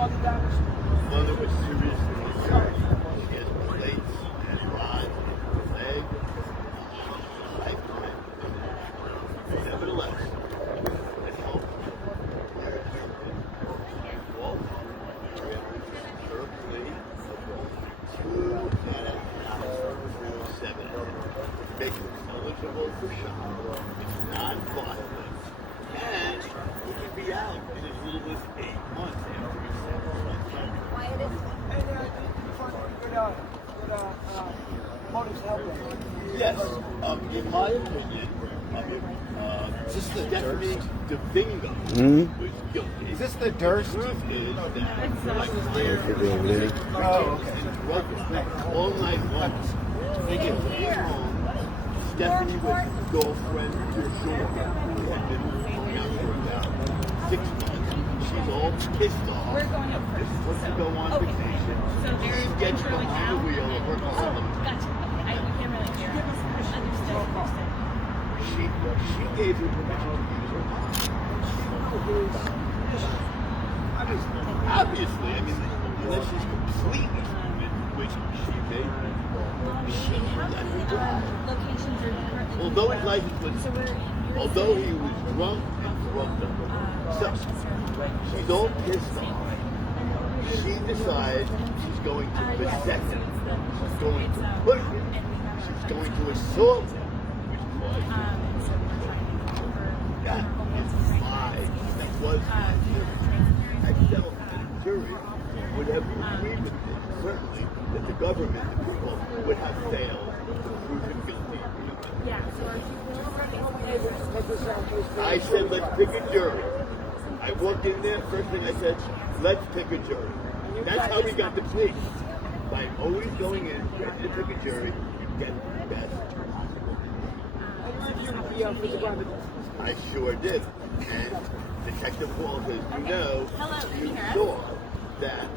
Mother was seriously injured. She has plates and rods in her leg. Lifetime. Nevertheless, let's hope. Walt, Berkeley, 2.5 make him eligible for shop. It's non-violent. And he can be out in as little as 8 months after he's sentenced. Motives help him. Yes, in my opinion, Stephanie DeVingo was guilty. Is this the Durst? The truth is that my client all night long. They get home. Stephanie was girlfriend for sure. Who had been hung out for about 6 months. She's all pissed off. Just wants to go on vacation. He gets behind the wheel of her car. Gotcha. Okay, we can't really hear. Understood. She gave him permission to use her car. Obviously, I mean, unless she's completely stupid, which she may be, she let him drive. Although his license was, although he was drunk and drugged up, so she's all pissed off. She decides she's going to possess him. She's going to push him. She's going to assault him, which caused him. That is lies. That was my theory. I felt that a jury would have agreed with me, certainly, that the government, the people, would have failed to prove him guilty. I said, let's pick a jury. I walked in there, first thing I said, let's pick a jury. That's how we got the plea. By always going in, ready to pick a jury, you get the best possible. I sure did. And Detective Walls, as you know, you saw that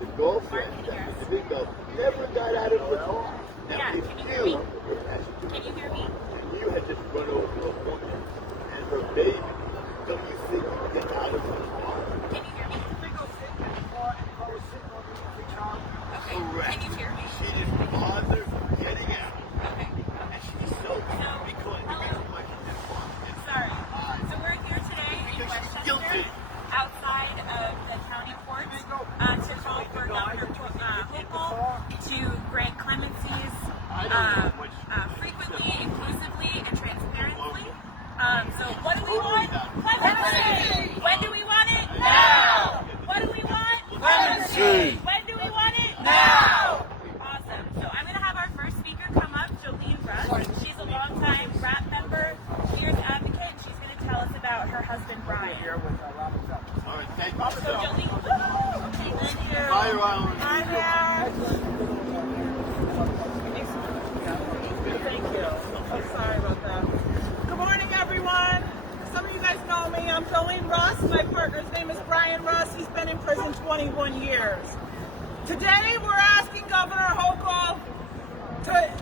the girlfriend, the bingo, never got out of the car. Now, if you were passenger, Can you hear me? and you had just run over to a woman and her baby, don't you think you'd get out of the car? Can you hear me? Correct. Can you hear me? She didn't bother getting out. Okay. And she's so because the reason why she didn't bother getting Sorry. So we're here today in Because she's Westchester, guilty. outside of the county court, to call for Governor Hochul to grant clemencies frequently, inclusively, and transparently. So what do we want? Clemency! When do we want it? Now! What do we want? Clemency! When do we want it? Now! Awesome. So I'm going to have our first speaker come up, Colleen Ross. She's a longtime RAP member, Cheers advocate, and she's going to tell us about her husband, Brian. All right, thank you. So Jolene, thank you. Fire Island. Hi Thank you. I'm sorry about that. Good morning, everyone. Some of you guys know me. I'm Colleen Ross. My partner's name is Brian Ross. He's been in prison 21 years. Today, we're asking Governor Hochul to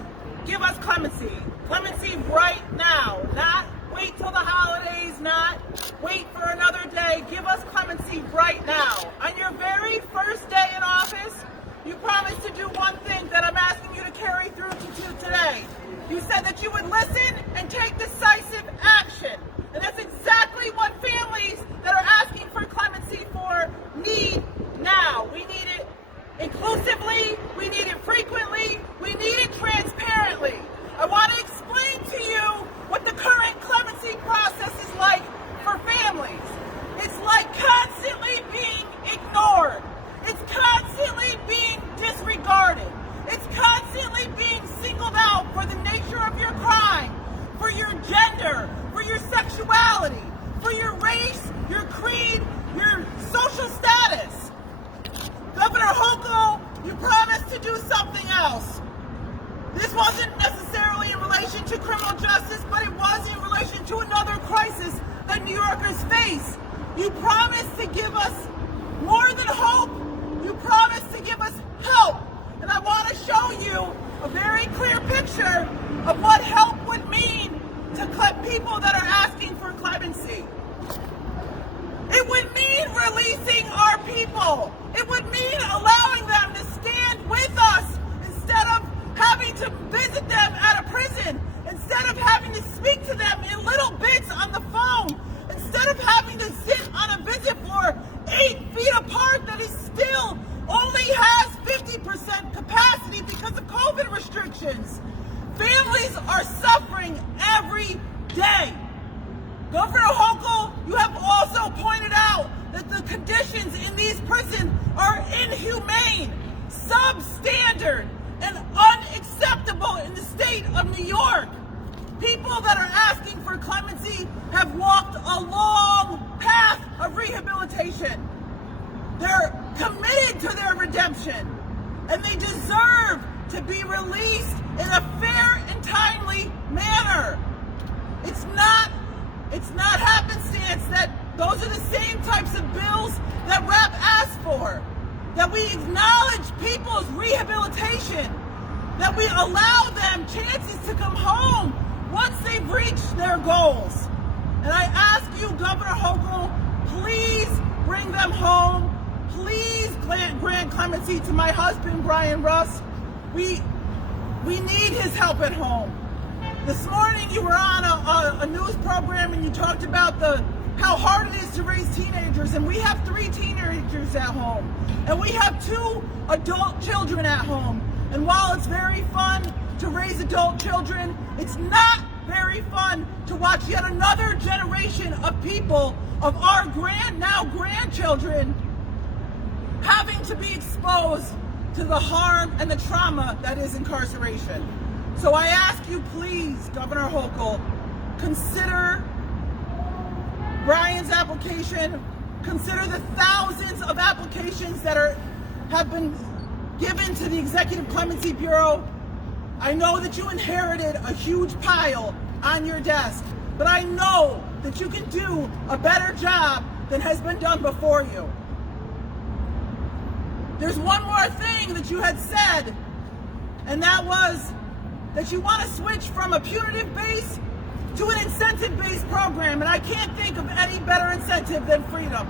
give us clemency. Clemency right now. Not wait till the holidays, not wait for another day. Give us clemency right now. On your very first day in office, you promised to do one thing that I'm asking you to carry through to do today. You said that you would listen and take decisive action. And that's exactly what families that are asking for clemency for need now. We need it inclusively, we need it frequently, we need it transparently. I want to explain to you what the current clemency process is like for families. It's like constantly being ignored. It's constantly being disregarded. It's constantly being singled out for the nature of your crime, for your gender, for your sexuality, for your race, your creed, your social status. Governor Hochul, you promised to do something else. This wasn't necessarily in relation to criminal justice, but it was in relation to another crisis that New Yorkers face. You promised to give us more than hope. You promised to give us help. And I want to show you a very clear picture of what help would mean to people that are asking for clemency. It would mean releasing our people people. It would mean allowing them to stand with us instead of having to visit them at a prison, instead of having to speak to them in little bits on the phone, instead of having to sit on a visit floor 8 feet apart that is still only has 50% capacity because of COVID restrictions. Families are suffering every day. Governor Hochul, you have also pointed out that the conditions in these prisons are inhumane, substandard, and unacceptable in the state of New York. People that are asking for clemency have walked a long path of rehabilitation. They're committed to their redemption, and they deserve to be released in a fair and timely manner. It's not happenstance that those are the same types of bills that RAP asked for, that we acknowledge people's rehabilitation, that we allow them chances to come home once they've reached their goals. And I ask you, Governor Hochul, please bring them home. Please grant clemency to my husband, Brian Ross. We need his help at home. This morning you were on a news program and you talked about how hard it is to raise teenagers, and we have 3 teenagers at home, and we have 2 adult children at home. And while it's very fun to raise adult children, it's not very fun to watch yet another generation of people, of our now grandchildren, having to be exposed to the harm and the trauma that is incarceration. So I ask you, please, Governor Hochul, consider Brian's application, consider the thousands of applications that have been given to the Executive Clemency Bureau. I know that you inherited a huge pile on your desk, but I know that you can do a better job than has been done before you. There's one more thing that you had said, and that was that you want to switch from a punitive base to an incentive-based program, and I can't think of any better incentive than freedom.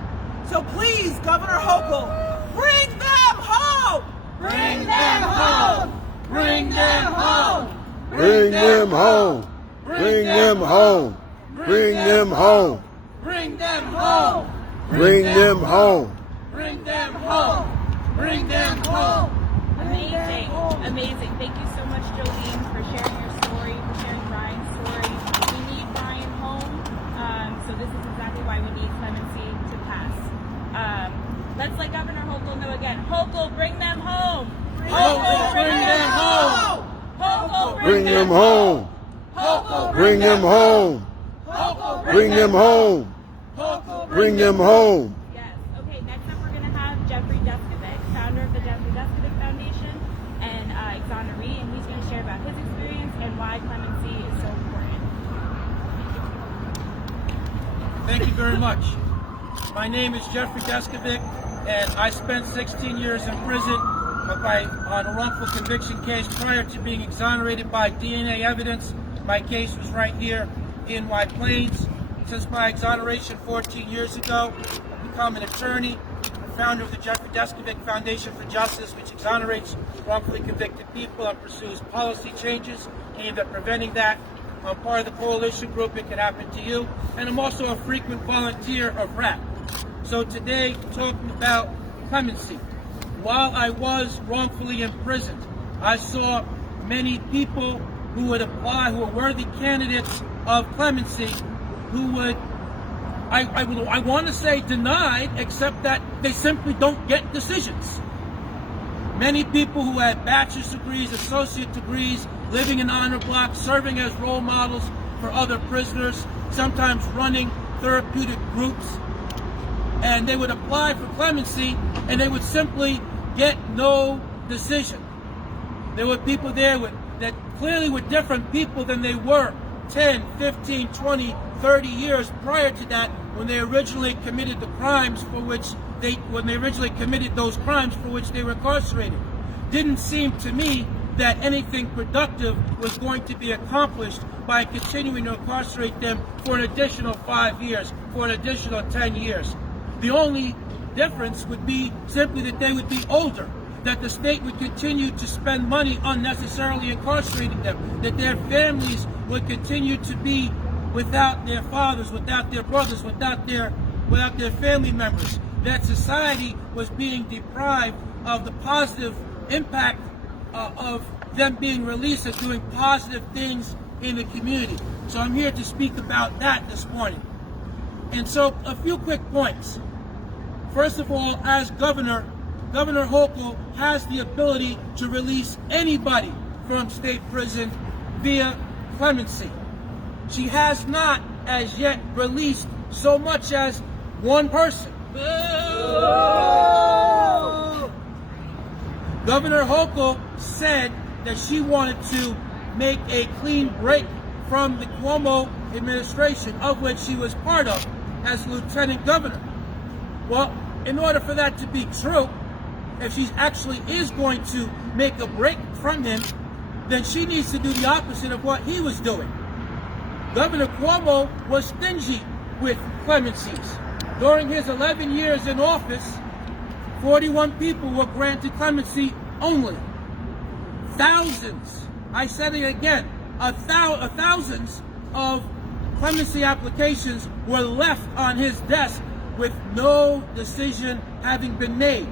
So please, Governor Hochul, bring them home! Bring them home! Bring them home! Bring them home! Bring them home! Bring them home! Bring them home! Bring them home! Bring them home! Bring them home! Amazing, amazing. Thank you so much, Jolene, for sharing your story, for sharing Brian's story. We need Brian home, so this is exactly why we need clemency to pass. Let's let Governor Hochul know again. Hochul, bring them home! Hochul, bring them home! Hochul, Bring them home! Hochul, Bring them home! Hochul, Bring them home! Hochul, Bring them home! Yes. Okay, next up we're going to have Jeffrey Deskovic, founder of the Jeffrey Deskovic Foundation and exoneree, and he's going to share about his experience and why clemency is so important. Thank you very much. My name is Jeffrey Deskovic, and I spent 16 years in prison on a wrongful conviction case prior to being exonerated by DNA evidence. My case was right here in White Plains. Since my exoneration 14 years ago, I've become an attorney, founder of the Jeffrey Deskovic Foundation for Justice, which exonerates wrongfully convicted people and pursues policy changes aimed at preventing that. I'm part of the coalition group It Could Happen to You, and I'm also a frequent volunteer of RAP. So today, talking about clemency. While I was wrongfully imprisoned, I saw many people who would apply, who are worthy candidates of clemency, who would, I want to say denied, except that they simply don't get decisions. Many people who had bachelor's degrees, associate degrees, living in honor blocks, serving as role models for other prisoners, sometimes running therapeutic groups, and they would apply for clemency and they would simply get no decision. There were people there that clearly were different people than they were 10, 15, 20, 30 years prior to that, when they originally committed the crimes for which those crimes for which they were incarcerated. Didn't seem to me that anything productive was going to be accomplished by continuing to incarcerate them for an additional 5 years, for an additional 10 years. The only difference would be simply that they would be older, that the state would continue to spend money unnecessarily incarcerating them, that their families would continue to be without their fathers, without their brothers, without their family members, that society was being deprived of the positive impact of them being released and doing positive things in the community. So I'm here to speak about that this morning. And so a few quick points. First of all, as Governor Hochul has the ability to release anybody from state prison via clemency. She has not as yet released so much as one person. Governor Hochul said that she wanted to make a clean break from the Cuomo administration, of which she was part of as lieutenant governor. Well, in order for that to be true, if she actually is going to make a break from him, then she needs to do the opposite of what he was doing. Governor Cuomo was stingy with clemencies. During his 11 years in office, 41 people were granted clemency only. Thousands, I said it again, thousands of clemency applications were left on his desk with no decision having been made.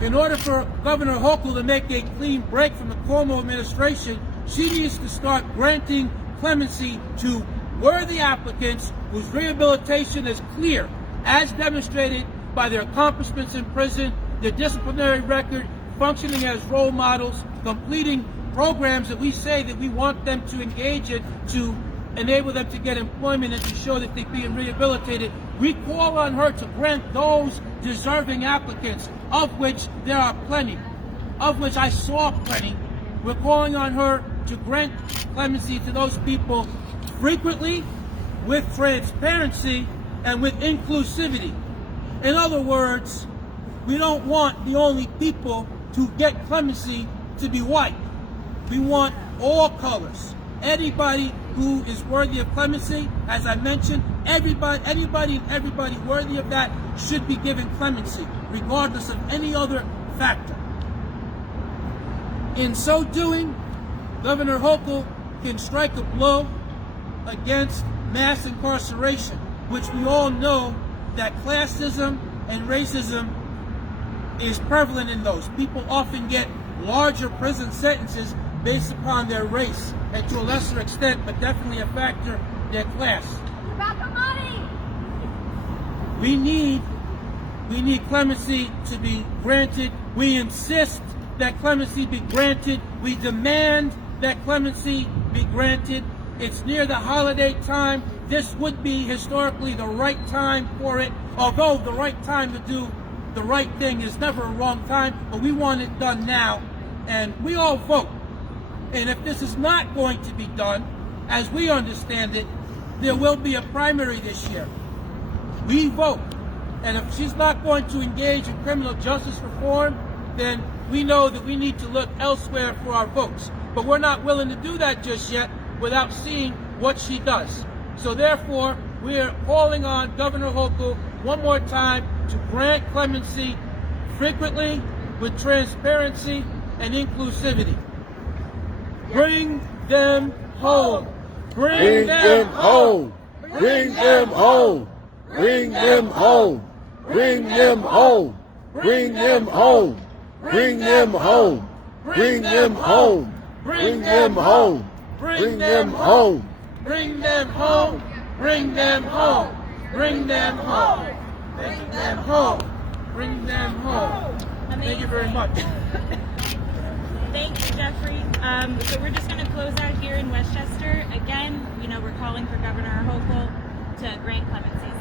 In order for Governor Hochul to make a clean break from the Cuomo administration, she needs to start granting clemency to worthy applicants whose rehabilitation is clear, as demonstrated by their accomplishments in prison, their disciplinary record, functioning as role models, completing programs that we say that we want them to engage in to enable them to get employment and to show that they're being rehabilitated. We call on her to grant those deserving applicants, of which there are plenty, of which I saw plenty. We're calling on her to grant clemency to those people frequently, with transparency, and with inclusivity. In other words, we don't want the only people to get clemency to be white. We want all colors. Anybody who is worthy of clemency, as I mentioned, anybody worthy of that should be given clemency, regardless of any other factor. In so doing, Governor Hochul can strike a blow against mass incarceration, which we all know that classism and racism is prevalent in those. People often get larger prison sentences based upon their race, and to a lesser extent, but definitely a factor, their class. About the money! We need clemency to be granted. We insist that clemency be granted. We demand that clemency be granted. It's near the holiday time. This would be historically the right time for it, although the right time to do the right thing is never a wrong time, but we want it done now, and we all vote. And if this is not going to be done, as we understand it, there will be a primary this year. We vote. And if she's not going to engage in criminal justice reform, then we know that we need to look elsewhere for our votes. But we're not willing to do that just yet without seeing what she does. So therefore, we're calling on Governor Hochul one more time to grant clemency frequently, with transparency and inclusivity. Bring them home. Bring them home. Bring them home. Bring them home. Bring them home. Bring them home. Bring them home. Bring them home. Bring them home. Bring them home. Bring them home. Bring them home. Bring them home. Bring them home. Bring them home. Thank you very much. Thank you, Jeffrey. So we're just going to close out here in Westchester. Again, we're calling for Governor Hochul to grant clemencies.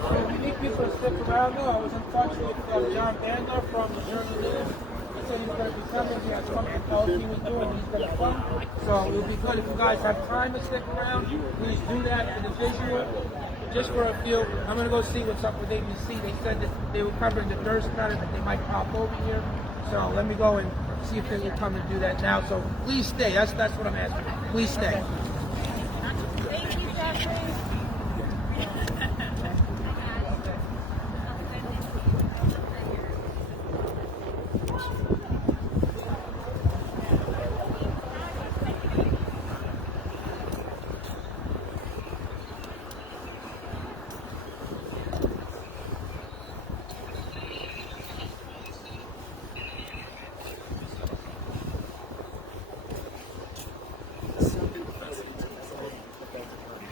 So we need people to stick around now. I was in touch with John Bandler from the Journal News. He said he's going to be coming. He has something to tell us he was doing. He's going to come. So it would be good if you guys have time to stick around. Please do that for the visual. just for a few. I'm going to go see what's up with ABC. They said that they were covering the Durst cutter, that they might pop over here. So let me go and see if they will come and do that now. So please stay. That's what I'm asking. Please stay. Thank you, Jeffrey.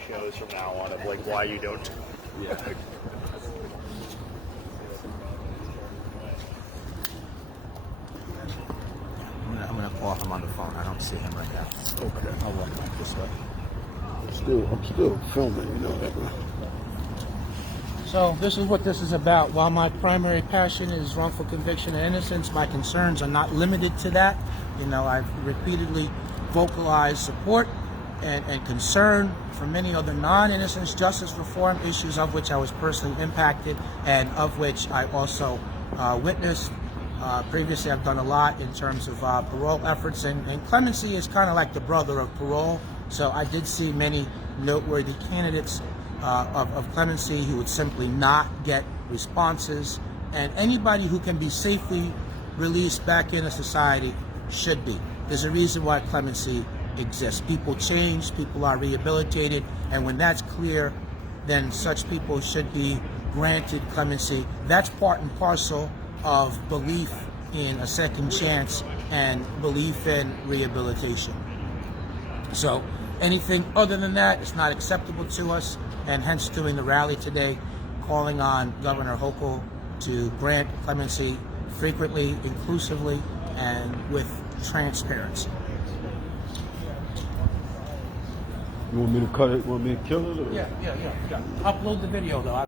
Shows from now on of like why you don't. Yeah. I'm gonna call him on the phone. I don't see him right now. Okay. I'll walk back this way. I'm still filming, you know that, right? So this is what this is about. While my primary passion is wrongful conviction and innocence, my concerns are not limited to that. You know, I've repeatedly vocalized support and concern for many other non-innocence justice reform issues, of which I was personally impacted and of which I also witnessed. Previously, I've done a lot in terms of parole efforts, and clemency is kind of like the brother of parole. So I did see many noteworthy candidates of clemency who would simply not get responses, and anybody who can be safely released back into society should be. There's a reason why clemency exists. People change, people are rehabilitated, and when that's clear, then such people should be granted clemency. That's part and parcel of belief in a second chance and belief in rehabilitation. So anything other than that is not acceptable to us, and hence doing the rally today, calling on Governor Hochul to grant clemency frequently, inclusively, and with transparency. You want me to cut it? Want me to kill it? Or? Yeah. Upload the video though.